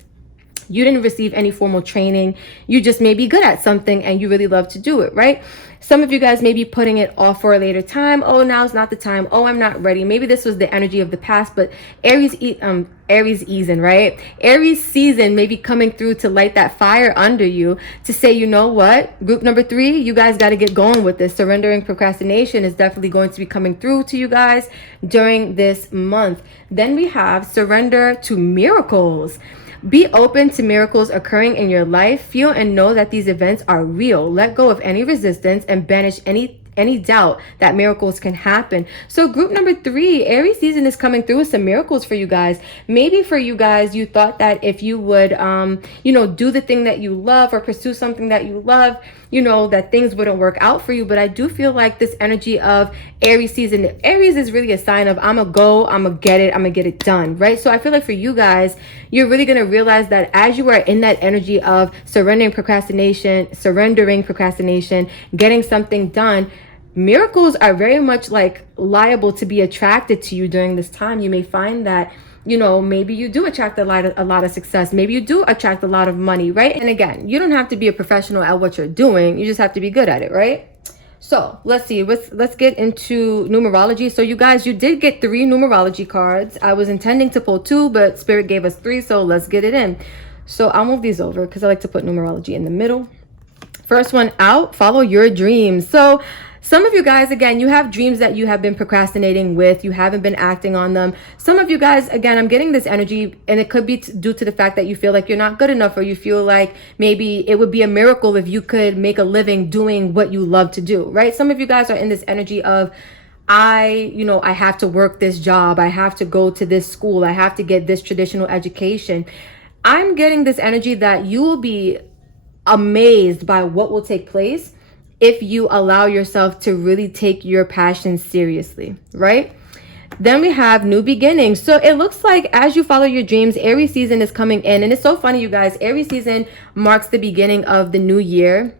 You didn't receive any formal training. You just may be good at something and you really love to do it, right? Some of you guys may be putting it off for a later time. Oh, now's not the time. Oh, I'm not ready. Maybe this was the energy of the past, but Aries season, right? Aries season may be coming through to light that fire under you, to say, you know what? Group number 3, you guys got to get going with this. Surrendering procrastination is definitely going to be coming through to you guys during this month. Then we have surrender to miracles. Be open to miracles occurring in your life. Feel and know that these events are real. Let go of any resistance and banish any doubt that miracles can happen. So group number 3, Aries season is coming through with some miracles for you guys. Maybe for you guys, you thought that if you would, do the thing that you love or pursue something that you love, that things wouldn't work out for you. But I do feel like this energy of Aries season, Aries is really a sign of I'm gonna go, I'm gonna get it, I'm gonna get it done, right? So I feel like for you guys, you're really gonna realize that as you are in that energy of surrendering procrastination, getting something done, miracles are very much like liable to be attracted to you during this time. You may find that maybe you do attract a lot of success. Maybe you do attract a lot of money, right? And again, you don't have to be a professional at what you're doing. You just have to be good at it, right? So let's see. Let's get into numerology. So you guys, you did get 3 numerology cards. I was intending to pull 2, but Spirit gave us 3, so let's get it in. So I'll move these over because I like to put numerology in the middle. First one out, follow your dreams. So some of you guys, again, you have dreams that you have been procrastinating with. You haven't been acting on them. Some of you guys, again, I'm getting this energy, and it could be due to the fact that you feel like you're not good enough, or you feel like maybe it would be a miracle if you could make a living doing what you love to do, right? Some of you guys are in this energy of, I have to work this job. I have to go to this school. I have to get this traditional education. I'm getting this energy that you will be amazed by what will take place if you allow yourself to really take your passion seriously, right? Then we have new beginnings. So it looks like as you follow your dreams, Aries season is coming in. And it's so funny, you guys. Aries season marks the beginning of the new year,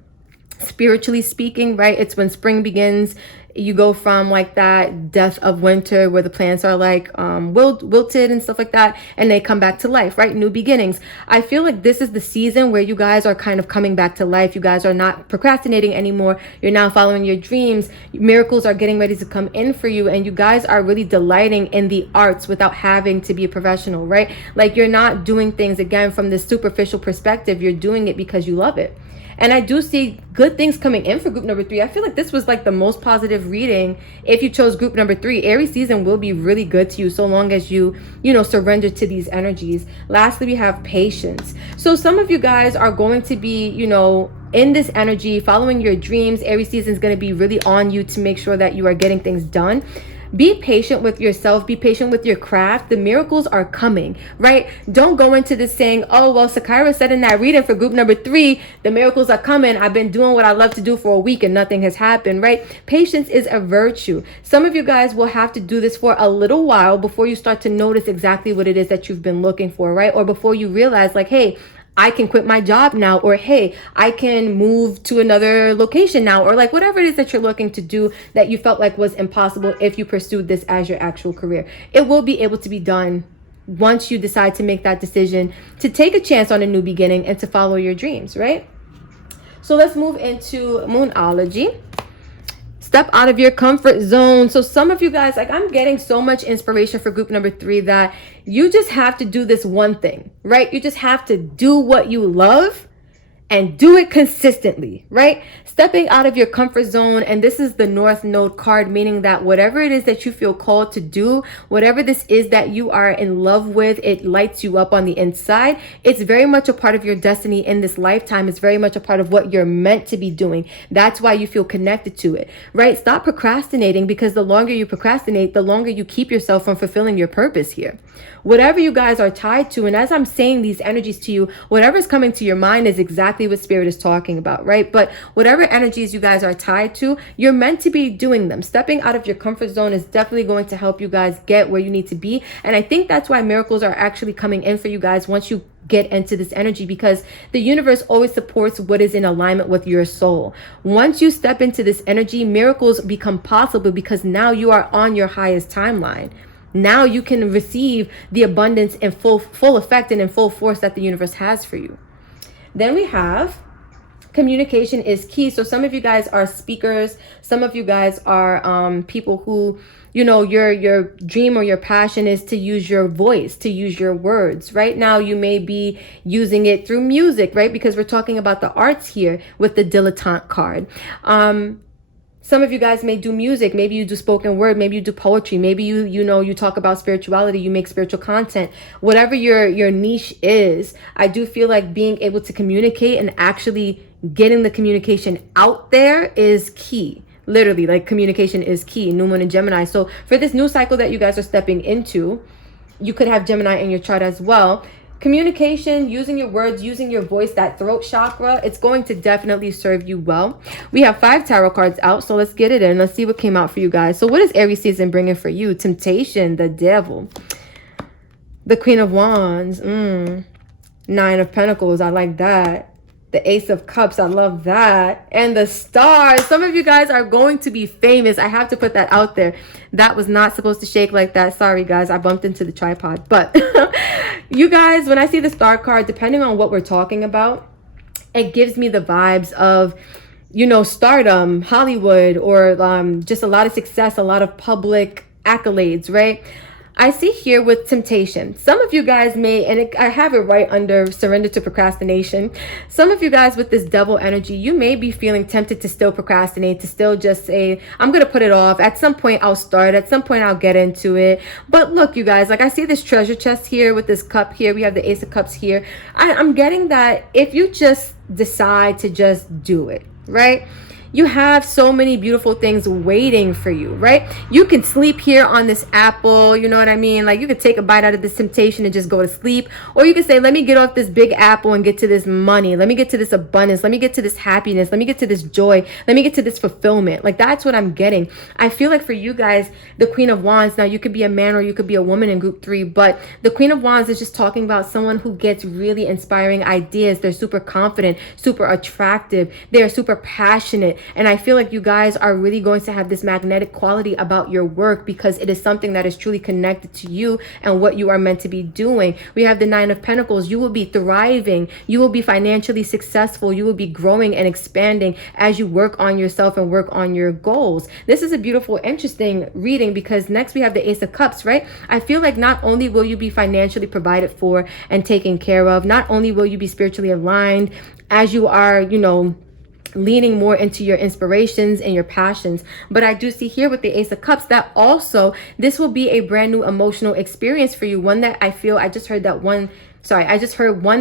spiritually speaking, right? It's when spring begins. You go from like that death of winter where the plants are like wilted and stuff like that, and they come back to life, right? New beginnings. I feel like this is the season where you guys are kind of coming back to life. You guys are not procrastinating anymore. You're now following your dreams. Miracles are getting ready to come in for you, and you guys are really delighting in the arts without having to be a professional, right? Like, you're not doing things again from this superficial perspective. You're doing it because you love it. And I do see good things coming in for group number 3. I feel like this was like the most positive reading if you chose group number 3. Aries season will be really good to you so long as you surrender to these energies. Lastly, we have patience. So some of you guys are going to be, in this energy, following your dreams. Aries season is going to be really on you to make sure that you are getting things done. Be patient with yourself. Be patient with your craft. The miracles are coming, right? Don't go into this saying, oh, well, Sakira said in that reading for group number 3, the miracles are coming. I've been doing what I love to do for a week and nothing has happened, right? Patience is a virtue. Some of you guys will have to do this for a little while before you start to notice exactly what it is that you've been looking for, right? Or before you realize like, hey, I can quit my job now, or hey, I can move to another location now, or like whatever it is that you're looking to do that you felt like was impossible if you pursued this as your actual career. It will be able to be done once you decide to make that decision to take a chance on a new beginning and to follow your dreams, right? So let's move into Moonology. Step out of your comfort zone. So some of you guys, like, I'm getting so much inspiration for group number 3 that you just have to do this one thing, right? You just have to do what you love and do it consistently, right? Stepping out of your comfort zone. And this is the North Node card, meaning that whatever it is that you feel called to do, whatever this is that you are in love with, it lights you up on the inside. It's very much a part of your destiny in this lifetime. It's very much a part of what you're meant to be doing. That's why you feel connected to it, right? Stop procrastinating, because the longer you procrastinate, the longer you keep yourself from fulfilling your purpose here. Whatever you guys are tied to, and as I'm saying these energies to you, whatever's coming to your mind is exactly what Spirit is talking about, right? But whatever energies you guys are tied to, you're meant to be doing them. Stepping out of your comfort zone is definitely going to help you guys get where you need to be. And I think that's why miracles are actually coming in for you guys once you get into this energy, because the universe always supports what is in alignment with your soul. Once you step into this energy, miracles become possible because now you are on your highest timeline. Now you can receive the abundance in full effect and in full force that the universe has for you. Then we have communication is key. So some of you guys are speakers. Some of you guys are people who, your dream or your passion is to use your voice, to use your words. Right now, you may be using it through music, right? Because we're talking about the arts here with the dilettante card. Some of you guys may do music. Maybe you do spoken word. Maybe you do poetry. Maybe you talk about spirituality. You make spiritual content. Whatever your niche is, I do feel like being able to communicate and actually getting the communication out there is key. Literally, like, communication is key. New Moon and Gemini. So for this new cycle that you guys are stepping into, you could have Gemini in your chart as well. Communication, using your words, using your voice, that throat chakra, it's going to definitely serve you well. We have 5 tarot cards out, so let's get it in. Let's see what came out for you guys. So what is Aries season bringing for you? Temptation, the Devil, the Queen of Wands, 9 of Pentacles, I like that. The Ace of Cups, I love that. And the Stars. Some of you guys are going to be famous. I have to put that out there. That was not supposed to shake like that. Sorry, guys. I bumped into the tripod. But you guys, when I see the Star card, depending on what we're talking about, it gives me the vibes of, stardom, Hollywood, or just a lot of success, a lot of public accolades, right? I see here with temptation, some of you guys may, and I have it right under surrender to procrastination. Some of you guys with this Devil energy, you may be feeling tempted to still procrastinate, to still just say, I'm going to put it off. At some point I'll start. At some point I'll get into it. But look, you guys, like, I see this treasure chest here with this cup here. We have the Ace of Cups here. I'm getting that if you just decide to just do it, right? You have so many beautiful things waiting for you, right? You can sleep here on this apple, you know what I mean? Like, you could take a bite out of this temptation and just go to sleep. Or you could say, let me get off this big apple and get to this money. Let me get to this abundance. Let me get to this happiness. Let me get to this joy. Let me get to this fulfillment. Like, that's what I'm getting. I feel like for you guys, the Queen of Wands, now you could be a man or you could be a woman in group 3, but the Queen of Wands is just talking about someone who gets really inspiring ideas. They're super confident, super attractive. They're super passionate. And I feel like you guys are really going to have this magnetic quality about your work because it is something that is truly connected to you and what you are meant to be doing. We have the Nine of Pentacles. You will be thriving. You will be financially successful. You will be growing and expanding as you work on yourself and work on your goals. This is a beautiful, interesting reading because next we have the Ace of Cups, right? I feel like not only will you be financially provided for and taken care of, not only will you be spiritually aligned as you are, leaning more into your inspirations and your passions. But I do see here with the Ace of Cups that also this will be a brand new emotional experience for you. One that I feel, I just heard one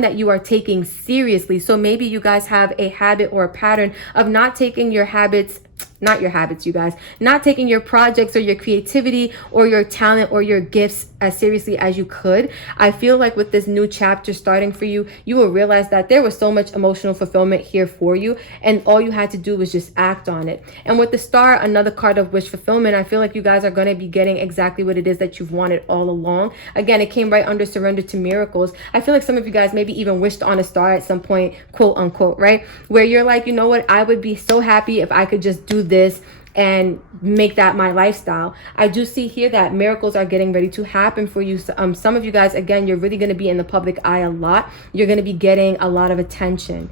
that you are taking seriously. So maybe you guys have a habit or a pattern of not taking your habits, not your habits, you guys, not taking your projects or your creativity or your talent or your gifts as seriously as you could. I feel like with this new chapter starting for you, you will realize that there was so much emotional fulfillment here for you, and all you had to do was just act on it. And with the Star, another card of wish fulfillment, I feel like you guys are going to be getting exactly what it is that you've wanted all along. Again, it came right under surrender to miracles. I feel like some of you guys maybe even wished on a star at some point, quote unquote, right? Where you're like, you know what, I would be so happy if I could just do this and make that my lifestyle. I do see here that miracles are getting ready to happen for you. Some of you guys, again, you're really going to be in the public eye a lot. You're going to be getting a lot of attention.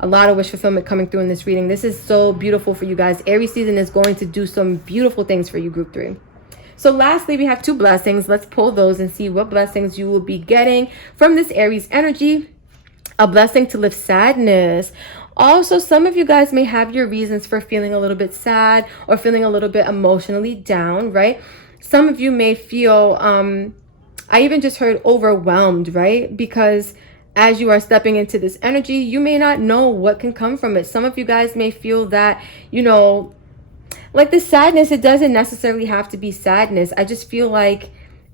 A lot of wish fulfillment coming through in this reading. This is so beautiful for you guys. Aries season is going to do some beautiful things for you, group 3. So lastly, we have 2 blessings. Let's pull those and see what blessings you will be getting from this Aries energy. A blessing to lift sadness. Also, some of you guys may have your reasons for feeling a little bit sad or feeling a little bit emotionally down, right? Some of you may feel, I even just heard overwhelmed, right? Because as you are stepping into this energy, you may not know what can come from it. Some of you guys may feel that, like the sadness, it doesn't necessarily have to be sadness. I just feel like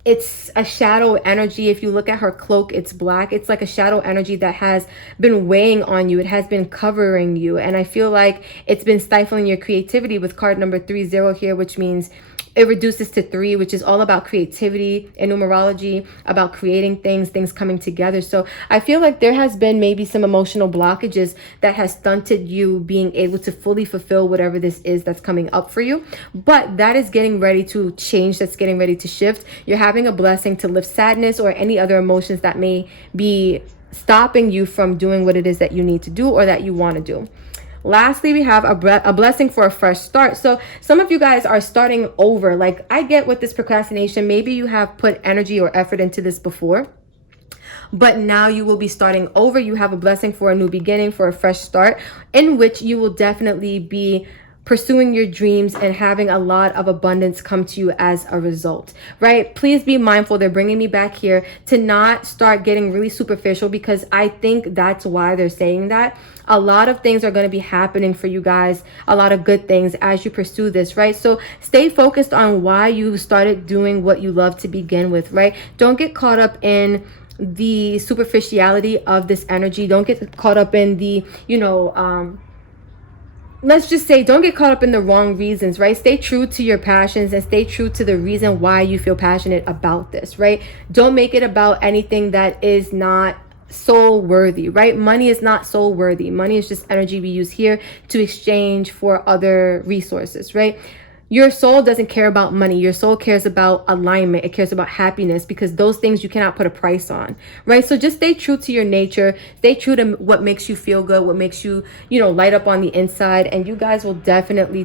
it's a shadow energy. If you look at her cloak, it's black. It's like a shadow energy that has been weighing on you. It has been covering you. And I feel like it's been stifling your creativity with card number 30 here, which means it reduces to 3, which is all about creativity and numerology, about creating things coming together. So I feel like there has been maybe some emotional blockages that has stunted you being able to fully fulfill whatever this is that's coming up for you. But that is getting ready to change. That's getting ready to shift. You're having a blessing to lift sadness or any other emotions that may be stopping you from doing what it is that you need to do or that you want to do. Lastly, we have a blessing for a fresh start. So some of you guys are starting over. Like, I get with this procrastination, maybe you have put energy or effort into this before, but now you will be starting over. You have a blessing for a new beginning, for a fresh start, in which you will definitely be pursuing your dreams and having a lot of abundance come to you as a result, right? Please be mindful. They're bringing me back here to not start getting really superficial, because I think that's why they're saying that. A lot of things are going to be happening for you guys, a lot of good things as you pursue this, right? So stay focused on why you started doing what you love to begin with, right? Don't get caught up in the superficiality of this energy. Don't get caught up in the, let's just say, don't get caught up in the wrong reasons, right? Stay true to your passions and stay true to the reason why you feel passionate about this, right? Don't make it about anything that is not soul worthy, right? Money is not soul worthy. Money is just energy we use here to exchange for other resources, right? Your soul doesn't care about money. Your soul cares about alignment. It cares about happiness, because those things you cannot put a price on, right? So just stay true to your nature. Stay true to what makes you feel good, what makes you, light up on the inside, and you guys will definitely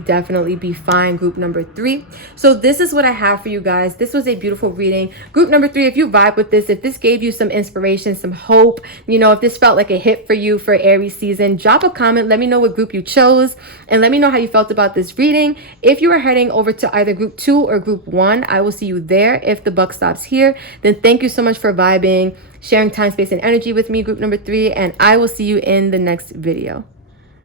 be fine. Group number 3. So this is what I have for you guys. This was a beautiful reading. Group number 3, if you vibe with this, if this gave you some inspiration, some hope, if this felt like a hit for you for Aries season, drop a comment. Let me know what group you chose, and let me know how you felt about this reading. If you are heading over to either group 2 or group 1, I will see you there. If the buck stops here, then thank you so much for vibing, sharing time, space, and energy with me, group number 3, and I will see you in the next video.